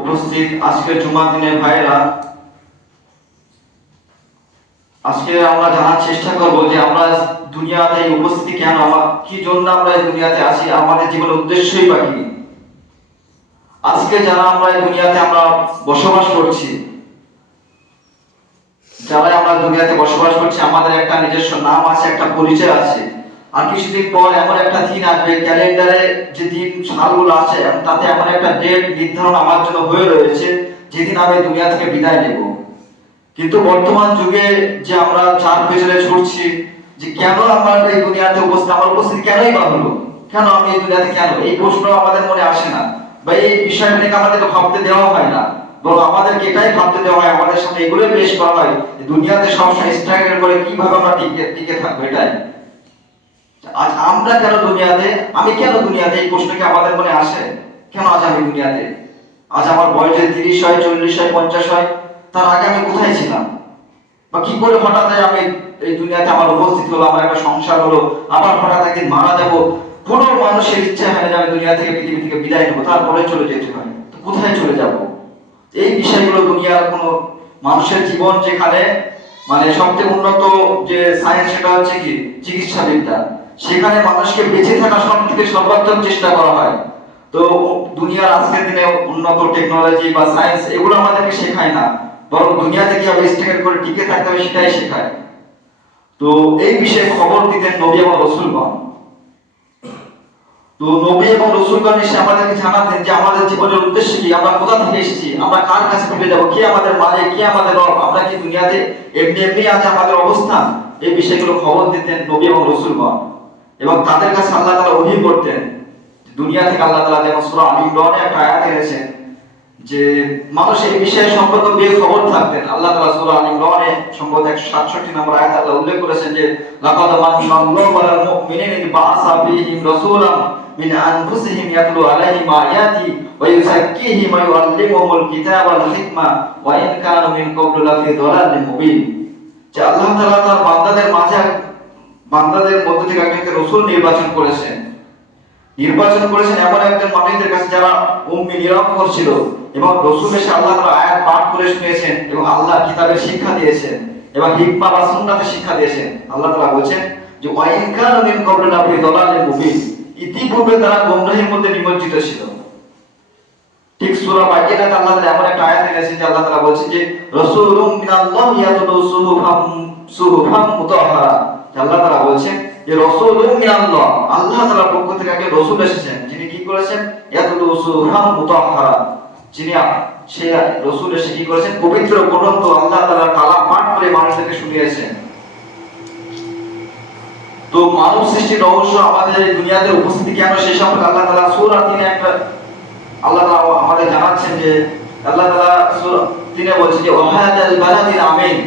উপস্থিত আজকের জুমার দিনের ভাইরা, আজকে আমরা জানার চেষ্টা করব যে আমরা দুনিয়াতে উপস্থিতি কেন, কি জন্য আমরা এই দুনিয়াতে আসি, আমাদের জীবনের উদ্দেশ্যই বা কি। আজকে যারা আমরা এই দুনিয়াতে আমরা বসবাস করছি, যারা আমরা দুনিয়াতে বসবাস করছি, আমাদের একটা নিজস্ব নাম আছে, একটা পরিচয় আছে। আর কিছুদিন পর এমন একটা দিন আসবে, ক্যালেন্ডারে যে দিন সালগুলো আছে তাতে এমন একটা ডেট নির্ধারণ আমার জন্য হয়ে রয়েছে যেদিন আমি দুনিয়া থেকে বিদায় নেব। কিন্তু বর্তমান যুগে যে আমরা চার পেছনে ছুটছি, যে কেন আমার এই দুনিয়াতে উপস্থিত, আমার উপস্থিতি কেনই বা হলো, কেন আমি এই দুনিয়াতে, কেন, এই প্রশ্ন আমাদের মনে আসে না, বা এই বিষয়টাকে আমাদেরকে ভাবতে দেওয়া হয় না। বরং আমাদেরকে এটাই ভাবতে দেওয়া হয়, আমাদের সামনে এগুলো পেশ করা হয়, দুনিয়াতে সবসময় স্ট্রাগল করে কিভাবে আমরা টিকে থাকবো। এটাই আজ আমরা কেন দুনিয়াতে, আমি কেন দুনিয়াতে, এই প্রশ্ন কি আমাদের মনে আসে? কেন আজ আমি দুনিয়াতে? আজ আমার বয়স যদি 30 হয়, 40 হয়, 50 হয়, তার আগে আমি কোথায় ছিলাম? বা কি করে হঠাৎ আমি এই দুনিয়াতে আমার উপস্থিত হলো, আমার একটা সংসার হলো, আবার হঠাৎ একদিন মারা যাব। কোনো মানুষের ইচ্ছা হয় না যে আমি দুনিয়া থেকে, পৃথিবী থেকে বিদায় নেবো, তারপরে চলে যেতে হয়। তো কোথায় চলে যাব? এই বিষয়গুলো দুনিয়ার কোনো মানুষের জীবন, যেখানে মানে সবচেয়ে উন্নত যে সায়েন্স, সেটা হচ্ছে কি চিকিৎসা বিদ্যা, সেখানে মানুষকে বেঁচে থাকা সব থেকে সর্বাত্মক চেষ্টা করা হয়। তো দুনিয়ার আজকের দিনে উন্নত টেকনোলজি বা সায়েন্স এগুলো আমাদেরকে শেখায় না, বরং দুনিয়াতে কিভাবে স্ট্রাগল করে টিকে থাকতে হবে সেটাই শেখায়। তো এই বিষয়ে খবর দিতেন নবী এবং রাসূলগণ। তো নবী এবং রাসূলগণ এসে আমাদেরকে জানাতেন যে আমাদের জীবনের উদ্দেশ্য কি, আমরা কোথা থেকে এসেছি, আমরা কার কাছে ফিরে যাব, কে আমাদের মালিক, কে আমাদের রব, আমরা কি দুনিয়াতে এমনি এমনি আছে আমাদের অবস্থান। এই বিষয়গুলো খবর দিতেন নবী এবং রাসূলগণ, এবং তাদের কাছে আল্লাহ তাআলা ওহী করতেন। দুনিয়া থেকে আল্লাহ তাআলা যেমন সূরা আল ইমরানে একটা আয়াত এনেছেন যে মানুষ এই বিষয়ে সম্পর্কে বেখবর থাকতেন। আল্লাহ তাআলা সূরা আল ইমরানে সম্ভবত 167 নম্বর আয়াত আল্লাহ উল্লেখ করেছেন যে লাকাদ মান্নাল্লাহু আলাল মুমিনিনা ইয বাআসা ফীহিম রাসূলাম মিন আনফুসিহিম ইয়াতলু আলাইহিম আয়াতি ওয়া ইউযাক্কিহিম ওয়া ইউআল্লিমুহুমুল কিতাবা ওয়াল হিকমা ওয়া ইন কানু মিন ক্বাবলু লাফী দালালিন মুবিন। যে আল্লাহ তাআলা তার বান্দাদের মধ্য থেকে একজনকে রাসূল নির্বাচন করেছেন এমন একজন মানুষদের কাছে যারা উম্মি, নিরক্ষর ছিল, এবং রাসূল এসে আল্লাহ তাআলার আয়াত পাঠ করে শুনিয়েছেন, এবং আল্লাহর কিতাবের শিক্ষা দিয়েছেন, এবং হিকমা বা সুন্নাতের শিক্ষা দিয়েছেন। আল্লাহ তাআলা বলেন যে ওয়া ইন কানু মিন ক্বাবলু লাফী দালালিন মুবিন, ইতিপূর্বে তারা গোমরাহির মধ্যে নিমজ্জিত ছিল। ঠিক সূরা বায়িনাতে আল্লাহ তাআলা এমন একটা আয়াত এনেছেন যে আল্লাহ তাআলা বলেন যে রাসূলুম মিনাল্লাহি ইয়াতলু সুহুফাম মুতাহহারা। আল্লাহ তাআলা বলেন যে রাসূলুম মিনাল্লাহ, আল্লাহ তাআলার পক্ষ থেকে একজন রাসূল এসেছেন, যিনি কি করেছেন, ইয়াতলু সুহুফাম মুতাহহারা, যিনি সেই রাসূল এসে কি করেছেন, পবিত্র গ্রন্থ আল্লাহ তাআলার কালাম পাঠ করে মানুষদেরকে শুনিয়েছেন। তো মানব সৃষ্টির রহস্য, আমাদের এই দুনিয়াতে উপস্থিতি কেন, সেই সম্পর্কে আল্লাহ তাআলা সূরা 3 একটা আল্লাহ তাআলা আমাদের জানাচ্ছেন যে আল্লাহ তাআলা সূরা 3 বলছেন যে ওয়াহাদাল বালাদিল আমিন,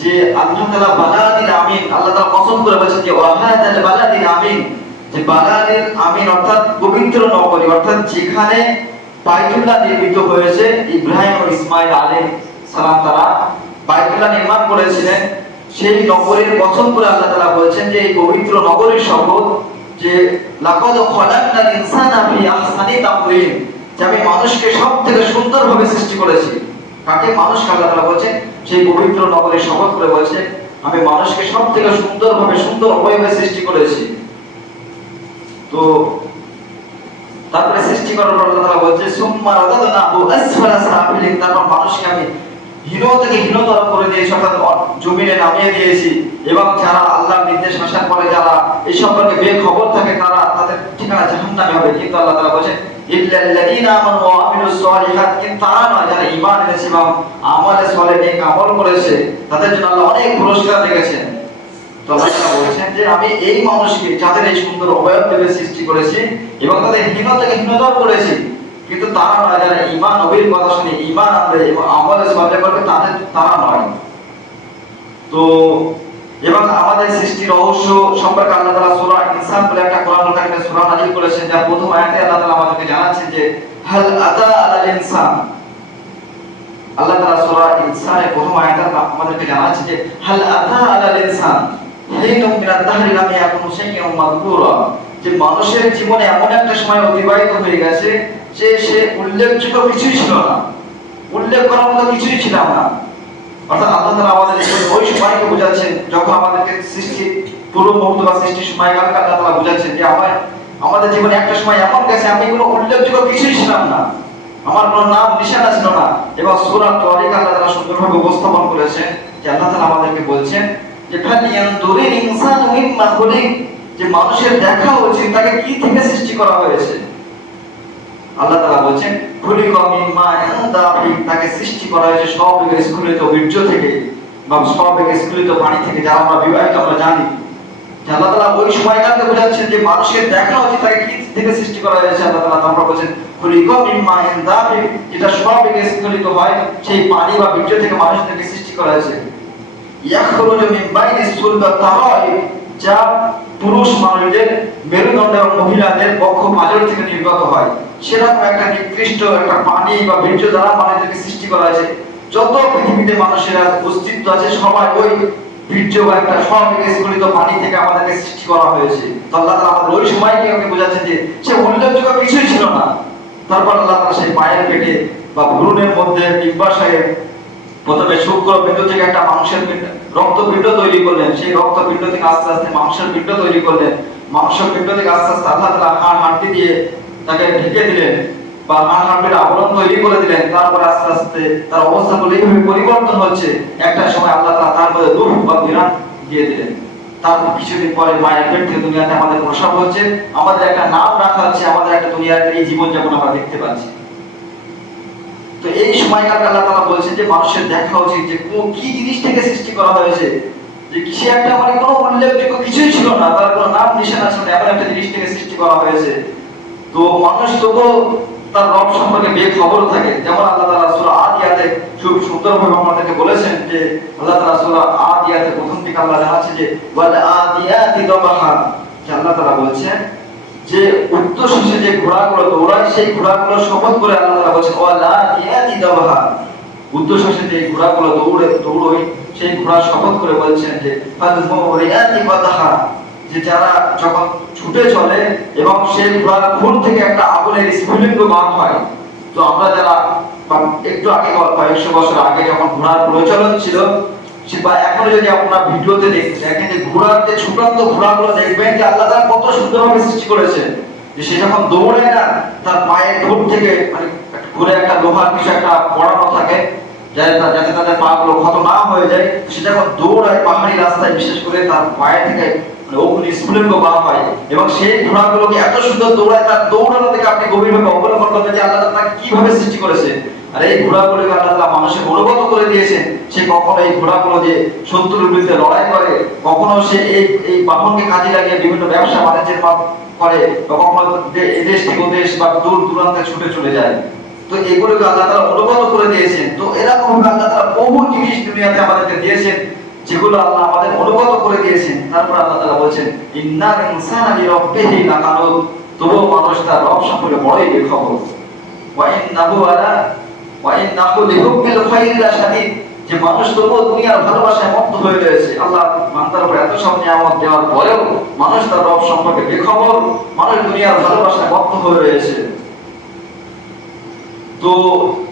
যে আল্লাহ তাআলা বালাদিল আমিন, আল্লাহ তাআলা কসম করে বলেছেন যে ওয়াহাদাল বালাদিল আমিন, যে বালাদিল আমিন অর্থাৎ পবিত্র নগরী, অর্থাৎ যেখানে বাইতুল্লাহ নির্মিত হয়েছে। ইব্রাহিম ও ইসমাঈল আলাইহিস সালাম তারা বাইতুল্লাহ নির্মাণ করেছিলেন, সেই নগরীর কসম করে আল্লাহ তাআলা বলেছেন যে এই পবিত্র নগরীর শপথ যে লাকাদ খালাকনাল ইনসানা ফি আহসানি তাকওয়িম, যে আমি মানুষকে সবথেকে সুন্দরভাবে সৃষ্টি করেছি। কাকে? মানুষকে আল্লাহ তাআলা বলেছেন, সেই পবিত্র নগরীর শপথ করে বলেছেন আমি মানুষকে সবথেকে সুন্দরভাবে, সুন্দর অবয়বে সৃষ্টি করেছি। তো তারপরে সৃষ্টি করার পর আল্লাহ তাআলা বলেছেন সুম্মা রাদাদনাহু আসফালা সাফিলিন, তারপর মানুষকে আমি হীন থেকে হীনতর করে দিয়েছি, অর্থাৎ জমিনে নামিয়ে দিয়েছি। এবং যারা আল্লাহর নির্দেশ আসার পরে যারা এই সম্পর্কে বেখবর থাকে, তাদের ঠিকানা জাহান্নামে হবে। কিন্তু আল্লাহ তাআলা বলেছেন ইল্লাল্লাযীনা আমানু ওয়া আমিলুস সালিহাত, কিন্তু তারা নয় যারা ঈমান এনেছে এবং আমলে সালেহ নেক আমল করেছে, তাদের জন্য আল্লাহ অনেক পুরস্কার রেখেছেন। তো আল্লাহ তাআলা বলেছেন যে আমি এই মানুষকে, যাদের এই সুন্দর অবয়ব দেবে সৃষ্টি করেছি এবং তাদের হীন থেকে হীনতর করেছি, কিন্তু তারা নয় যারা ঈমান, নবীর কথা শুনে ঈমান আনবে এবং আমলে সালেহ করবে, তারা নয়। তো এবং আমাদের সৃষ্টির রহস্য সম্পর্কে আল্লাহ তাআলা সূরা ইনসান বলে একটা কোরআনুল কারীমে সূরা নাযিল করেছেন, যার প্রথম আয়াতে আল্লাহ তাআলা আমাদেরকে জানাচ্ছেন যে হাল আতা আলাল ইনসান। আল্লাহ তাআলা সূরা ইনসানের প্রথম আয়াতে আমাদেরকে জানাচ্ছেন যে হাল আতা আলাল ইনসান হিনুম মিনাদ দাহরি লাম ইয়াকুন শাইয়্যান মাযকুরা, যে মানুষের জীবনে এমন একটা সময় অতিবাহিত হয়ে গেছে সে উল্লেখযোগ্য কিছুই ছিল না, উল্লেখ করার মতো কিছুই ছিল না। অর্থাৎ আল্লাহ তাআলা আমাদের ওই সময়কে বোঝাচ্ছেন যখন আমাদেরকে সৃষ্টি পূর্ব মুহূর্ত বা সৃষ্টির সময়কালকে আল্লাহ তাআলা বোঝাচ্ছেন যে আমাদের জীবনে একটা সময় এমন গেছে আমি কোনো উল্লেখযোগ্য কিছুই ছিলাম না, আমার কোনো নাম নিশানা ছিল না। এবং সূরা তারিক আল্লাহ তাআলা সুন্দরভাবে উপস্থাপন করেছেন যে আল্লাহ তাআলা আমাদেরকে বলছেন যে ফালিয়ানদুরিল ইনসানু মিম্মা খুলিক, যে মানুষের দেখা উচিত তাকে কি থেকে সৃষ্টি করা হয়েছে। আল্লাহ তাআলা বলেন খুলিকা মিম্মা দাফিক, তাকে সৃষ্টি করা হয়েছে স্ববেগে স্খলিত বীর্য থেকে বা স্ববেগে স্খলিত পানি থেকে, যা আমরা বিবাহিত আমরা জানি। আল্লাহ তাআলা ওই সময়কালকে বোঝাচ্ছেন যে মানুষের দেখা উচিত তাকে কি থেকে সৃষ্টি করা হয়েছে। আল্লাহ তাআলা তারপর বলেন খুলিকা মিম্মা দাফিক, যেটা স্ববেগে স্খলিত হয় সেই পানি বা বীর্য থেকে মানুষদেরকে সৃষ্টি করা হয়েছে। ইয়াখরুজু মিন বাইনিস সুলবা তারাইব, যা পুরুষ মানুষদের মেরুদণ্ড এবং মহিলাদের বক্ষ পাঁজর থেকে নির্গত হয়। সেরকম একটা নির্দিষ্ট একটা পানি বা বীর্য দ্বারা মানুষদেরকে সৃষ্টি করা হয়েছে। যত পৃথিবীতে মানুষের অস্তিত্ব আছে সবাই ওই বীর্য বা একটা স্ববেগে স্খলিত পানি থেকে আমাদেরকে সৃষ্টি করা হয়েছে। তো আল্লাহ তাআলা আমাদের ওই সময়কে আমাকে বোঝাচ্ছেন যে সে উল্লেখযোগ্য কিছুই ছিল না। তারপর আল্লাহ তাআলা সেই পায়ের পেটে বা ভ্রূণের মধ্যে ডিম্বাশয়ে প্রথমে শুক্রপিণ্ড থেকে একটা মাংসের পিণ্ড রক্তপিণ্ড তৈরি করলেন, সেই রক্তপিণ্ড থেকে আস্তে আস্তে মাংসের পিণ্ড তৈরি করলেন, মাংসের পিণ্ড থেকে আস্তে আস্তে আল্লাহ তাআলা হাড় হাড্ডি দিয়ে তাকে ঢেকে দিলেন বা হাড় হাড্ডির আবরণ তৈরি করে দিলেন। তারপর আস্তে আস্তে তার অবস্থাগুলো এইভাবে পরিবর্তন হচ্ছে। একটা সময় আল্লাহ তাআলা তার মধ্যে রূহ বা বিরান দিয়ে দিলেন। তারপর কিছুদিন পরে মায়ের পেট থেকে দুনিয়াতে আমাদের প্রসব হচ্ছে, আমাদের একটা নাম রাখা হচ্ছে, আমাদের একটা দুনিয়ার এই জীবনযাপন আমরা দেখতে পাচ্ছি। তো এই সময়কালকে আল্লাহ তাআলা বলছেন যে মানুষের দেখা উচিত যে কি জিনিস থেকে সৃষ্টি করা হয়েছে, যে সে একটা মানে কোনো উল্লেখযোগ্য কিছুই ছিল না, তার কোনো নাম নিশানা ছিল না, এমন একটা জিনিস থেকে সৃষ্টি করা হয়েছে। তো মানুষ তবুও তার রব সম্পর্কে বেখবর থাকে। যেমন আল্লাহ তাআলা সূরা আদিয়াতে খুব সুন্দরভাবে আমাদেরকে বলেছেন যে আল্লাহ তাআলা সূরা আদিয়াতে প্রথম দিকে আল্লাহ জানাচ্ছে যে ওয়াল আদিয়াতি দাবাহা, যে আল্লাহ তাআলা বলছেন যে উত্তরশেষে যে ঘোড়াগুলো দৌড়ায় সেই ঘোড়াগুলো শপথ করে আল্লাহ তাআলা বলেছেন ওয়াল আদিয়াতি দাবাহা, উত্তরশেষে যে ঘোড়াগুলো দৌড়োয় সেই ঘোড়া শপথ করে বলছেন যে ফাল মুরিয়াতি ফাতাহা, যে যারা যখন ছুটে চলে এবং সেই ঘোড়ার খুর থেকে একটা আগুনের স্ফুলিঙ্গ বার হয়। তো আমরা যারা একটু আগে কয়েকশো বছর আগে যখন ঘোড়ার প্রচলন ছিল বা এখনো যদি আপনারা ভিডিওতে দেখেন যে ঘোড়ার যে ছুটন্ত ঘোড়াগুলো দেখবেন যে আল্লাহ তাআলা কত সুন্দরভাবে সৃষ্টি করেছেন, যে সে যখন দৌড়ায় না তার পায়ের খুর থেকে মানে ঘুরে একটা লোহার কিছু একটা পড়ানো থাকে যাতে তাদের পা গুলো ক্ষত না হয়ে যায়। সে যখন দৌড়ায় পাহাড়ি রাস্তায় বিশেষ করে তার পায়ে থেকে অগ্নি স্ফুলিঙ্গ বার হয় এবং সেই ঘোড়াগুলোকে এত সুন্দর দৌড়ায়, তার দৌড়ানো থেকে আপনি গভীরভাবে অবলোকন করবেন যে আল্লাহ তাআলা কিভাবে সৃষ্টি করেছে। আর এই ঘোড়াগুলোকে আল্লাহ তাআলা মানুষের অনুগত করে দিয়েছেন। সে কখনো এই ঘোড়াগুলো যে শত্রুর বিরুদ্ধে লড়াই করে, কখনো সে এই বাহনকে কাজে লাগিয়ে বিভিন্ন ব্যবসা বাণিজ্যের করে, বা কখনো দেশ থেকে দেশ বা দূর দূরান্তে ছুটে চলে যায়। তো এগুলোকে আল্লাহ তাআলা অনুগত করে দিয়েছেন। তো এরকম আল্লাহ তাআলা বহু জিনিস দুনিয়াতে আমাদেরকে দিয়েছেন যেগুলো আল্লাহ আমাদের অনুগত করে দিয়েছেন। তারপর আল্লাহ তাআলা বলেছেন ইন্নাল ইনসানা লিরাব্বিহি লাকানুদ, তবুও মানুষ তার রব সম্পর্কে বড়ই বেখবর। ওয়া ইন্নাহু লিহুব্বিল খাইরি লাশাদীদ, যে মানুষ তবুও দুনিয়ার ভালোবাসায় মত্ত হয়ে রয়েছে। আল্লাহ বান্দার উপর এত সব নিয়ামত দেওয়ার পরেও মানুষ তার রব সম্পর্কে বেখবর, মানুষ দুনিয়ার ভালোবাসায় মত্ত হয়ে রয়েছে। তো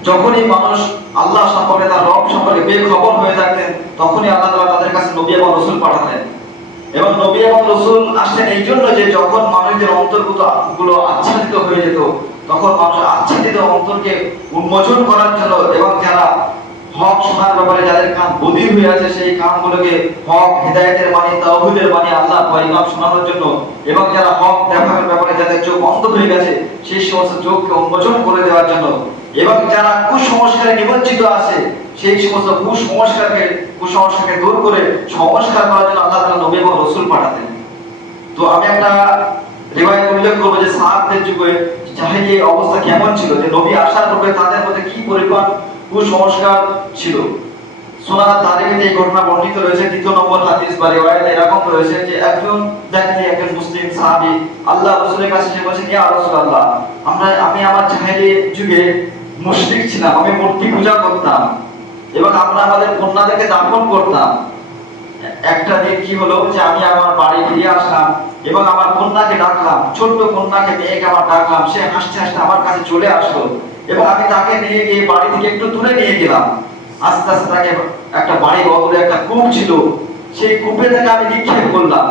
যখনই মানুষ আল্লাহ সম্পর্কে তার রব সম্পর্কে বেখবর হয়ে থাকতেন তখনই আল্লাহ তাআলা তাদের কাছে নবী এবং রাসূল পাঠাতেন। এবং নবী এবং রাসূল আসতেন এই জন্য যে যখন মানুষদের অন্তর্গুলো আচ্ছাদিত হয়ে যেত তখন মানুষ আচ্ছাদিত অন্তরকে উন্মোচন করার জন্য এবং যারা হক শোনার ব্যাপারে যাদের কান বধির হয়ে আছে সেই কানগুলোকে হক হেদায়েতের বাণী তাওহীদের বাণী আল্লাহ পয়গাম শোনানোর জন্য, এবং যারা হক দেখার ব্যাপারে যাদের চোখ অন্ধ হয়ে গেছে সেই সমস্ত চোখকে উন্মোচন করে দেওয়ার জন্য, এবং যারা কুসংস্কারে নিমজ্জিত আছে সেই সমস্ত কুসংস্কারকে দূর করে সংস্কার করার জন্য আল্লাহ তাআলা নবী এবং রাসূল পাঠাতেন। তো আমি একটা রিওয়ায়াত উল্লেখ করব যে সাহাবদের যুগে জাহেলিয়া অবস্থা কেমন ছিল, যে নবী আসার পরে তাদের মধ্যে কি পরিমাণ কুসংস্কার ছিল। সুনান তারিখে এই ঘটনা বর্ণিত রয়েছে। দ্বিতীয় নম্বর হাদিস বা রিওয়ায়াতে এরকম রয়েছে যে একজন ব্যক্তি, একজন মুসলিম সাহাবী আল্লাহ রাসূলের কাছে এসে বলেছেন ইয়া রাসূলুল্লাহ, আমি আমার জাহেলিয়া যুগে মুশরিক ছিলাম, আমি মূর্তি পূজা করতাম এবং আমরা আমাদের কন্যাদেরকে দাফন করতাম। একটা দিন কি হলো যে আমি আমার বাড়ি ফিরে আসলাম এবং আমার কন্যাকে ডাকলাম, ছোট্ট কন্যাকে, মেয়েকে আমার ডাকলাম, সে হাসতে হাসতে আমার কাছে চলে আসলো এবং আমি তাকে নিয়ে গিয়ে বাড়ি থেকে একটু দূরে নিয়ে গেলাম। আস্তে আস্তে তাকে একটা বাড়ি বদলে একটা কূপ ছিল, সেই কূপে থেকে আমি নিক্ষেপ করলাম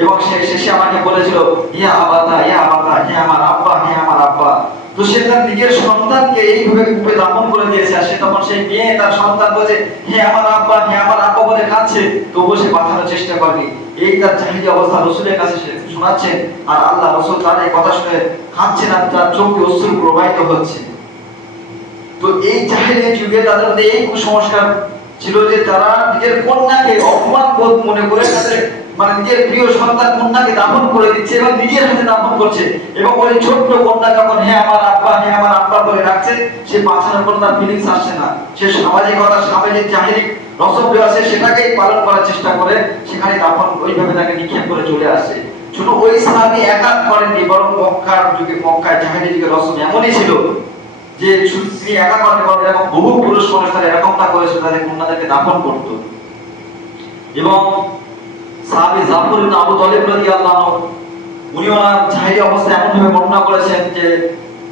এবং সে শেষে আমাকে বলেছিল, ইয়া আবাদা, ইয়া আবাদা, হে আমার আব্বা, হে আমার আব্বা। তো সে তার নিজের সন্তানকে এইভাবে কূপে দাফন করে দিয়েছে, আর সে তখন সেই মেয়ে তার সন্তান বলে হে আমার আব্বা, হে আমার আব্বা বলে কাঁদছে, তবুও সে বাঁচানোর চেষ্টা করেনি। এই তার জাহিলি অবস্থা রাসূলের কাছে সে শোনাচ্ছেন, আর আল্লাহ রাসূল তার এই কথা শুনে কাঁদছেন আর তার চোখে অশ্রু প্রবাহিত হচ্ছে। তো এই জাহিলি যুগে তাদের মধ্যে এই কুসংস্কার ছিল যে তারা নিজের কন্যাকে অপমান বোধ মনে করে তাদের মানে নিজের প্রিয় সন্তান কন্যাকে দাফন করে দিচ্ছে এবং নিজের হাতে দাফন করছে, এবং ওই ছোট্ট কন্যা যখন হে আমার আব্বা, হে আমার আব্বা বলে ডাকছে, সে বাঁচানোর কোনো তার ফিলিংস আসছে না। সে সামাজিকতা, সামাজিক জাহিলি রসম আছে সেটাকেই পালন করার চেষ্টা করে, সেখানে দাফন ওইভাবে তাকে নিক্ষেপ করে চলে আসছে। শুধু ওই সাহাবী একা করেননি, বরং মক্কার যুগে, মক্কায় জাহিলি যুগে রসম এমনই ছিল যে স্ত্রী একা করতে পারবে, এরকম বহু পুরুষ মানুষ তারা এরকমটা করেছে, তাদের কন্যাদেরকে দাফন করত। এবং সাহাবী জাফর ইবনে আবু তালিব রাদিয়াল্লাহু আনহু উনি ওনার জাহিলি অবস্থা এমন ভাবে বর্ণনা করেছেন যে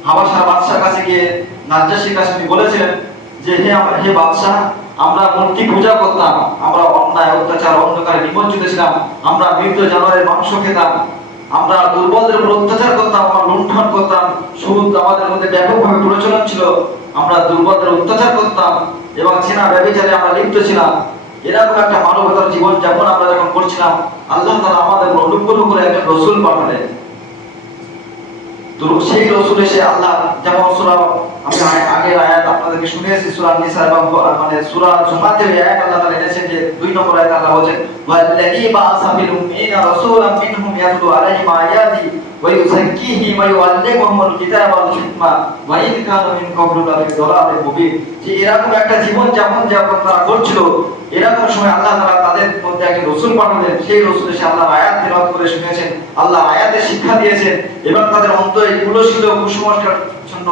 হাবাসার বাদশার কাছে গিয়ে নাজ্জাশীর কাছে উনি বলেছিলেন যে হে বাদশাহ, আমরা মূর্তি পূজা করতাম, আমরা অন্যায় অত্যাচার অন্ধকারে নিমজ্জিত ছিলাম, আমরা মৃত জানোয়ারের মাংস খেতাম, আমরা দুর্বলদের উপর অত্যাচার করতাম, আমরা লুণ্ঠন করতাম, সুদ আমাদের মধ্যে ব্যাপকভাবে প্রচলন ছিল, আমরা দুর্বলদের অত্যাচার করতাম এবং চেনা ব্যভিচারে আমরা লিপ্ত ছিলাম। এরকম একটা মানবতার জীবন যাপন আমরা যখন করছিলাম, আল্লাহ তাআলা আমাদের অনুগ্রহ করে একজন রাসূল পাঠালেন। তো সেই রাসূল এসে আল্লাহ, যেমন সূরা আমি আগের আয়াত আপনাদেরকে শুনিয়েছি, সূরা নিসা এবং মানে সূরা জুমাতে এই আয়াত আল্লাহ তাআলা এনেছেন যে 2 নম্বর আয়াত আল্লাহ বলেন, ওয়াল্লাযী বাআসা ফিল উম্মিয়িনা রাসূলাম মিনহুম ইয়াতলু আলাইহিম আয়াতি ওয়া ইউযাক্কিহিম ওয়া ইউআল্লিমুহুমুল কিতাবা ওয়াল হিকমা ওয়া ইন কানু মিন ক্বাবলু লাফি দালালিন মুবিন। যে এরকম একটা জীবন যাপন তারা করছিল, এরকম সময় আল্লাহ তাআলা তাদের মধ্যে একজন রাসূল পাঠালেন। সেই রাসূল এসে আল্লাহর আয়াত তেলাওয়াত করে শুনিয়েছেন, আল্লাহর আয়াতের শিক্ষা দিয়েছেন এবং তাদের অন্তরে কুলশীল কুসংস্কার জন্য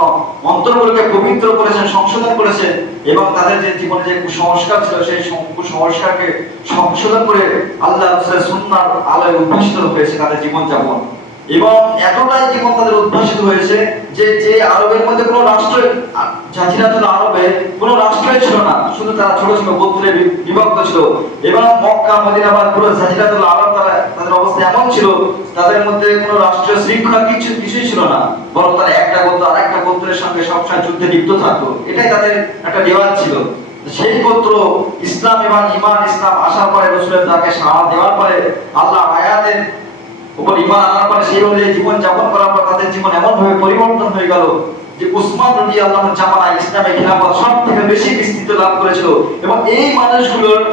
অন্তরগুলোকে পবিত্র করেছেন, সংশোধন করেছেন এবং তাদের যে জীবনে যে কুসংস্কার ছিল সেই কুসংস্কারকে সংশোধন করে আল্লাহ রাসূলের সুন্নাহর আলোয় উদ্ভাসিত হয়েছে তাদের জীবন যাপন। এবং এতটাই জীবন তাদের উদ্ভাসিত হয়েছে যে আরবের মধ্যে কোনো রাষ্ট্র, জাজিরাতুল আরবে কোনো রাষ্ট্রই ছিল না, শুধু তারা ছোট ছোট গোত্রে বিভক্ত ছিল। এবং মক্কা, মদিনা বা পুরো জাজিরাতুল আরব তাদের অবস্থা এমন ছিল, তাদের মধ্যে কোনো রাষ্ট্রীয় শৃঙ্খলা কিছুই ছিল না, বরং তারা একটা গোত্র আর একটা গোত্রের সঙ্গে সবসময় যুদ্ধে লিপ্ত থাকতো, এটাই তাদের একটা রেওয়াজ ছিল। সেই গোত্র ইসলাম এবং ঈমান ইসলাম আসার পরে, রাসূলের তাকে সাড়া দেওয়ার পরে, আল্লাহ আয়াতের উপর ঈমান আনার পরে সেই অনুযায়ী জীবন যাপন করার পর তাদের জীবন এমন ভাবে পরিবর্তন হয়ে গেল যে উসমান রাদিয়াল্লাহু আনহু জামানায় ইসলামের খিলাফত সব থেকে বেশি বিস্তৃতি লাভ করেছিল। এবং এই মানুষগুলোর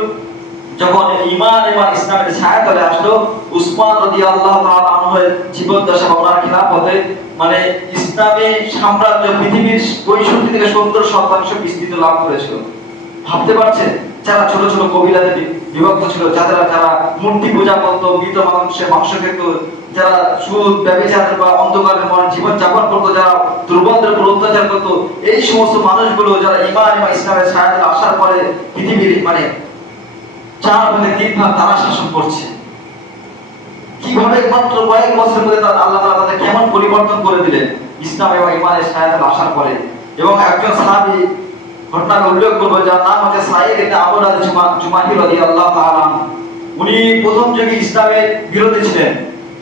যখন ঈমান এবং ইসলামের ছায়া তলে আসলো, উসমান রাদিয়াল্লাহু তাআলা আনহুর জীবদ্দশা বা ওনার খিলাফতে মানে ইসলামী সাম্রাজ্য পৃথিবীর 65 থেকে 70% বিস্তৃতি লাভ করেছিল। ভাবতে পারছেন, যারা ছোট ছোট কবিলাতে বিভক্ত ছিল, যারা মূর্তি পূজা করত, মৃত মানুষের মাংস খেত, যারা সুদ ব্যভিচার বা অন্ধকারের মনে জীবন যাপন করত, যারা দুর্বলদের উপর অত্যাচার করত, এই সমস্ত মানুষগুলো যারা ঈমান এবং ইসলামের ছায়াতে আসার পরে পৃথিবীর মানে 4 ভাগে 3 ভাগ তারা শাসন করছে। কিভাবে মাত্র কয়েক বছরের মধ্যে আল্লাহ তাআলা তাদের কেমন পরিবর্তন করে দিলেন ইসলাম এবং ঈমানের ছায়াতে আসার পরে। এবং একজন সাহাবী ঘটনাকে উল্লেখ করবো, যার নাম হচ্ছে সাঈদ ইবনে আমর আল-জুমাহি রাদিয়াল্লাহু তাআলা। উনি প্রথম যুগে ইসলামের বিরোধী ছিলেন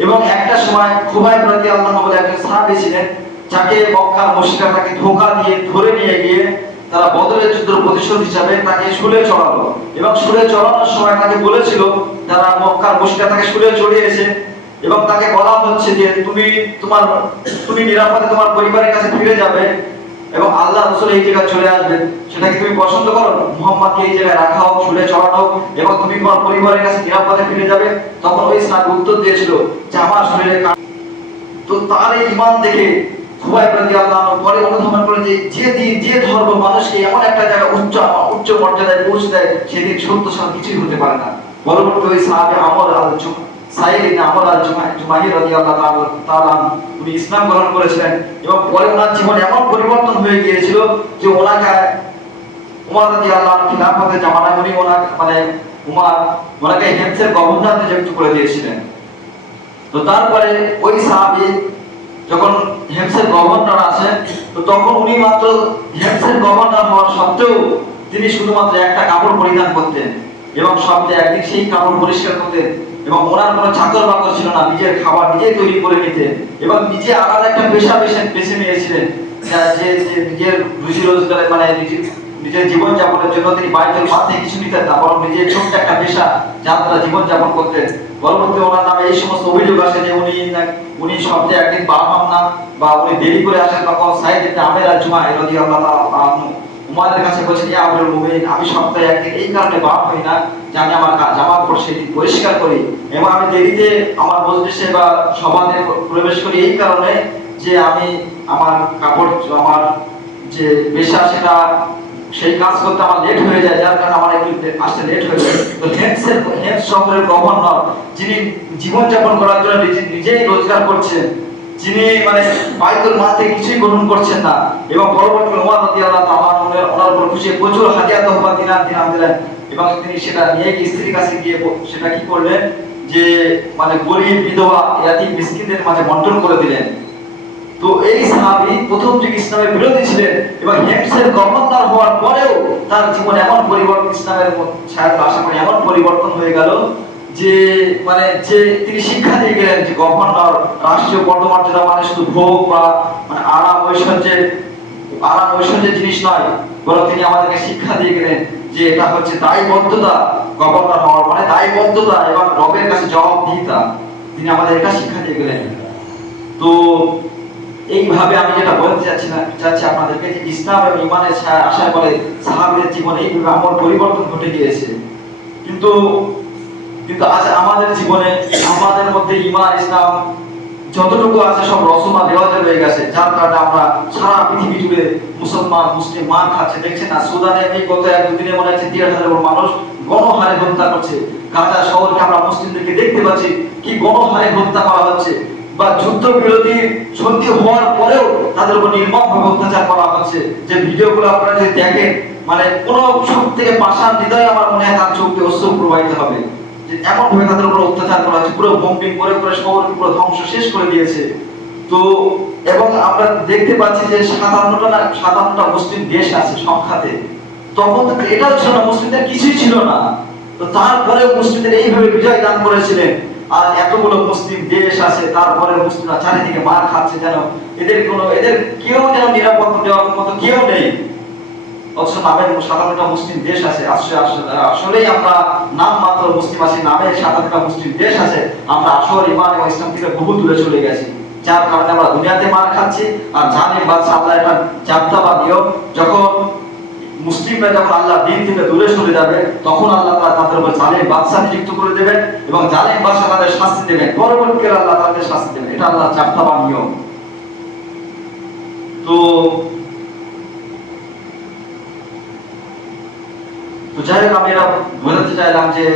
এবং একটা সময় খুবাইব রাদিয়াল্লাহু আনহু বলে একজন সাহাবী ছিলেন, যাকে মক্কার মুশরিকরা তাকে ধোঁকা দিয়ে ধরে নিয়ে গিয়ে তারা বদরের যুদ্ধের প্রতিশোধ হিসাবে তাকে শুলে চড়ালো। এবং শুলে চড়ানোর সময় তাকে বলেছিল, যারা মক্কার মুশরিকরা তাকে শুলে চড়িয়েছে এবং তাকে বলা হচ্ছে যে তুমি নিরাপদে তোমার পরিবারের কাছে ফিরে যাবে এবং আল্লাহ রাসূল এই জায়গায় চলে আসবেন, সেটা কি তুমি পছন্দ করো? মুহাম্মদকে এই জায়গায় রাখা হোক, শুলে চড়ানো হোক এবং তুমি তোমার পরিবারের কাছে নিরাপদে ফিরে যাবে। তখন ওই সাহাবী উত্তর দিয়েছিল যে আমার শরীরে তো তার এই ঈমান দেখে খুবাইব রাদিয়াল্লাহু আনহু পরে অনুধাবন করে যে ধর্ম মানুষকে এমন একটা জায়গায় উচ্চ মর্যাদায় পৌঁছে দেয়, সেদিন সত্য ছাড়া কিছুই হতে পারে না। পরবর্তী ওই সাহাবী সাঈদ ইবনে আমর আল-জুমাহি রাদিয়াল্লাহু তাআলা উনি ইসলাম গ্রহণ করেছিলেন এবং পরে ওনার জীবন এমন পরিবর্তন হয়ে গিয়েছিল যে ওনাকে ওমর রাদিয়াল্লাহু আনহু খিলাফতের জামানায় উনি উমার ওনাকে হেমসের গভর্নর নিযুক্ত করে দিয়েছিলেন। তো তারপরে ওই সাহাবী যখন হেমসের গভর্নর আছেন, তো তখন উনি মাত্র হেমসের গভর্নর হওয়ার সত্ত্বেও তিনি শুধুমাত্র একটা কাপড় পরিধান করতেন এবং সপ্তাহে একদিন সেই কাপড় পরিষ্কার করতেন এবং ওনার কোনো চাকর বাকর ছিল না, নিজের খাবার নিজেই তৈরি করে নিতেন এবং নিজে আলাদা একটা পেশা বেছে নিয়েছিলেন যে নিজের রুজি রোজগারে মানে নিজের জীবন যাপনের জন্য তিনি বাইতুল মাল থেকে কিছু নিতেন না, বরং নিজের ছোট্ট একটা পেশা যার দ্বারা জীবন যাপন করতেন। পরবর্তী ওনার নামে এই সমস্ত অভিযোগ আসে যে উনি সপ্তাহে একদিন বার হন না বা উনি দেরি করে আসেন। তখন সাইদ ইবনে আমির আল-জুমাহি রাদিয়াল্লাহু তাআলা উমারের কাছে বলেছেন, ইয়া আমিরুল মুমিনিন, আমি সপ্তাহে একদিন এই কারণে বার হই না যে আমি আমার জামা কাপড় সেদিন পরিষ্কার করি এবং আমি দেরিতে আমার মজলিসে বা সভাতে প্রবেশ করি এই কারণে যে আমি আমার কাপড় আমার যে পেশা সেটা সেই কাজ করতে আমার লেট হয়ে যায়, যার কারণে আমার একটু আসতে লেট হয়ে যায়। তো হেমস শহরের গভর্নর যিনি জীবনযাপন করার জন্য নিজেই রোজগার করছেন, যিনি মানে বাইতুল মাল থেকে কিছুই গ্রহণ করছেন না এবং পরবর্তী ওমর রাদিয়াল্লাহু তাআলা ওনার উপর খুশি প্রচুর হাদিয়া তোহফা দিনার দিলেন এবং তিনি সেটা নিয়ে গিয়ে স্ত্রীর কাছে গিয়ে সেটা কি করলেন যে মানে গরিব বিধবা ইয়াতিম মিসকিনদের মাঝে বন্টন করে দিলেন। তো এই সাহাবী প্রথম যুগে ইসলামের বিরোধী ছিলেন এবং হেমসের গভর্নর হওয়ার পরেও তার জীবনে এমন পরিবর্তন, ইসলামের ছায়াতলে আশা করি এমন পরিবর্তন হয়ে গেল যে মানে যে তিনি শিক্ষা দিয়ে গেলেন যে গভর্নর রাষ্ট্রীয় পদমর্যাদা মানে শুধু ভোগ বা মানে আরাম ঐশ্বর্যের জিনিস নয়, বরং তিনি আমাদেরকে শিক্ষা দিয়ে গেলেন যে এটা হচ্ছে দায়বদ্ধতা। গভর্নর হওয়ার মানে দায়বদ্ধতা এবং রবের কাছে জবাবদিহিতা, তিনি আমাদের এটা শিক্ষা দিয়ে গেলেন। তো এইভাবে আমি যেটা বলতে চাচ্ছি আপনাদেরকে যে ইসলাম এবং ঈমানের ছায়া আসার পরে সাহাবীদের জীবনে এইভাবে আমূল পরিবর্তন ঘটে গিয়েছে। কিন্তু আজ আমাদের জীবনে আমাদের মধ্যে ঈমান ইসলাম যতটুকু আছে সব রসুমা রেওয়াজে রয়ে গেছে, যার কারণে আমরা সারা পৃথিবী জুড়ে মুসলিম মার খাচ্ছে। দেখছেন না, সুদানে এই গত 1-2 দিনে মনে হচ্ছে 1,500 মানুষ গণহারে হত্যা করছে। গাজা শহরকে আমরা মুসলিমদেরকে দেখতে পাচ্ছি কি গণহারে হত্যা করা হচ্ছে, বা যুদ্ধ বিরোধী সন্ধি হওয়ার পরেও তাদের উপর নির্মমভাবে অত্যাচার করা হচ্ছে। যে ভিডিওগুলো আপনারা যদি দেখেন মানে কোনো সব থেকে পাষাণ হৃদয় আমার মনে হয় তার চোখে অশ্রু প্রবাহিত হবে যে এমন ভাবে তাদের উপর অত্যাচার করা হচ্ছে, পুরো বোম্বিং করে শহরকে পুরো ধ্বংস শেষ করে দিয়েছে। তো এবং আমরা দেখতে পাচ্ছি যে 57টা মুসলিম দেশ আছে সংখ্যাতে, তখন তো এটাও ছিল না, মুসলিমদের কিছুই ছিল না। তো তারপরে মুসলিমদের এইভাবে বিজয় দান করেছিলেন। আর এতগুলো মুসলিম দেশ আছে, তারপরে মুসলিমরা চারিদিকে মার খাচ্ছে, যেন এদের কেউ যেন নিরাপত্তা দেওয়ার মতো কেউ নেই। অথচ নামের 57টা মুসলিম দেশ আছে, আসলেই আমরা নাম মাত্র মুসলিম আছি, নামের 57টা মুসলিম দেশ আছে, আমরা আসল ঈমান এবং ইসলাম থেকে বহু দূরে চলে গেছি, যার কারণে আমরা দুনিয়াতে মার খাচ্ছি। আর জানেন বাদশা আল্লাহ এটা জাবতা বা নিয়ম, যখন মুসলিমরা যখন আল্লাহ দিন থেকে দূরে সরে যাবে তখন আল্লাহ তাদের উপর জালেম বাদশা নিযুক্ত করে দেবেন এবং জালেম বাদশা তাদের শাস্তি দেবেন, পরবর্তীকালে আল্লাহ তাদের শাস্তি দেবেন। এটা আল্লাহ জাবতা বা নিয়ম। তো যাই হোক, আমি এটা বোঝাতে চাইলাম যে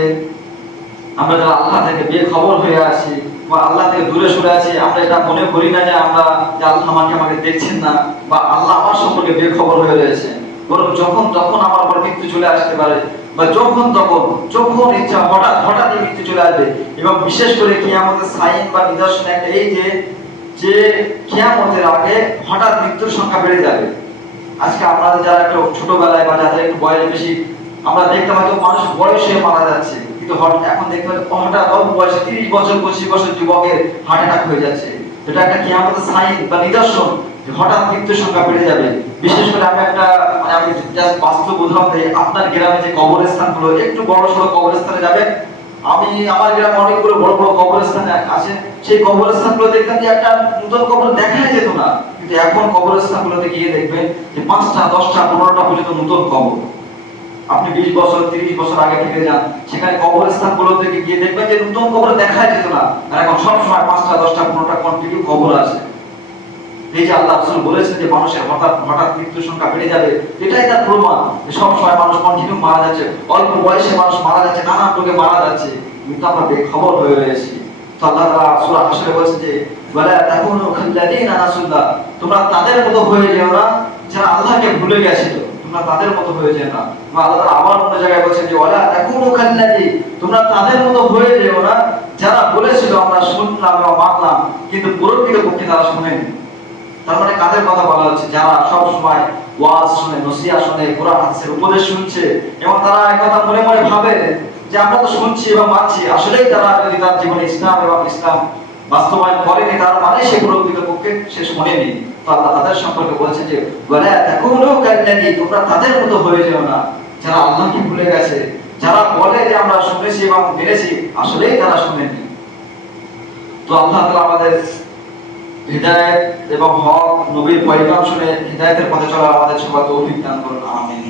আমরা যারা আল্লাহ থেকে বেখবর হয়ে আছি বা আল্লাহ থেকে দূরে সরে আছি, আমরা এটা মনে করি না যে আল্লাহ আমাকে দেখছেন না বা আল্লাহ আমার সম্পর্কে বেখবর হয়ে রয়েছে। বরং যখন আমার উপর মৃত্যু চলে আসতে পারে বা যখন ইচ্ছা হঠাৎই মৃত্যু চলে আসবে। এবং বিশেষ করে কিয়ামতের সাইন বা নিদর্শন একটা এই যে কিয়ামতের আগে হঠাৎ মৃত্যুর সংখ্যা বেড়ে যাবে। আজকে আপনাদের যারা একটু ছোটবেলায় বা যাদের একটু বয়স বেশি, আমরা দেখতাম হয়তো মানুষ বয়সে মারা যাচ্ছে, কিন্তু এখন দেখতে হঠাৎ অল্প বয়সে 30 বছর 25 বছর যুবকের হার্ট অ্যাটাক হয়ে যাচ্ছে। এটা একটা কিয়ামতের সাইন বা নিদর্শন যে হঠাৎ মৃত্যুর সংখ্যা বেড়ে যাবে। বিশেষ করে আমি জাস্ট বাস্তব উদাহরণ দিই, আপনার গ্রামে যে কবরস্থানগুলো একটু বড় সড়ো কবরস্থানে যাবেন, আমার গ্রামে অনেকগুলো বড় বড় কবরস্থান আছে, সেই কবরস্থানগুলো দেখতাম যে একটা নতুন কবর দেখাই যেত না, কিন্তু এখন কবরস্থানগুলোতে গিয়ে দেখবেন যে 5টা 10টা 15টা পর্যন্ত নতুন কবর। আপনি 20 বছর 30 বছর আগে থেকে যান, সেখানে কবরস্থানগুলোতে গিয়ে দেখবেন যে নতুন কবর দেখাই যেত না, আর এখন সব সময় 5টা 10টা 15টা কন্টিনিউ কবর আছে। এই যে আল্লাহ রাসূল বলেছেন যে মানুষের হঠাৎ মৃত্যুর সংখ্যা বেড়ে যাবে, এটাই তার প্রমাণ যে সব সময় মানুষ কন্টিনিউ মারা যাচ্ছে, অল্প বয়সে মানুষ মারা যাচ্ছে, নানা রোগে মারা যাচ্ছে, কিন্তু আমরা বেখবর হয়ে রয়েছি। তো আল্লাহ তাআলা সূরা হাশরে বলেছেন যে ওয়ালা তাকুনু কাল্লাযিনা নাসুল্লাহ, তোমরা তাদের মতো হয়ে যেও না যারা আল্লাহকে ভুলে গেছিল। তোমরা তাদের মতো হয়ে যেও না। আল্লাহ তাআলা আবার অন্য জায়গায় বলেছেন যে ওয়ালা তাকুনু কাল্লাযী, তোমরা তাদের মতো হয়ে যেও না যারা বলেছিল আমরা শুনলাম এবং মানলাম কিন্তু প্রকৃতপক্ষে তারা শুনেনি। তার মানে কাদের কথা বলা হচ্ছে? যারা সব সময় ওয়াজ শুনে, নসিহত শুনে, কোরআন হাদিসের উপদেশ শুনছে এবং তারা একথা মনে মনে ভাবে যে আমরা তো শুনছি এবং মানছি, আসলেই তারা যদি তার জীবনে ইসলাম এবং ইসলাম বাস্তবায়ন করেনি তার মানে সে প্রকৃতপক্ষে সে শোনেনি। তো আল্লাহ তাদের সম্পর্কে বলছেন যে ওয়ালা তাকুনু কাল্লাযী, তোমরা তাদের মতো হয়ে যেও না যারা আল্লাহকে ভুলে গেছে, যারা বলে যে আমরা শুনেছি এবং মেনেছি, আসলেই তারা শুনেনি। তো আল্লাহ তাআলা আমাদের হিদায়াত এবং হক নবীর পয়গাম শুনে হিদায়াতের পথে চলা আমাদের সবার তৌফিক দান করুন, আমিন।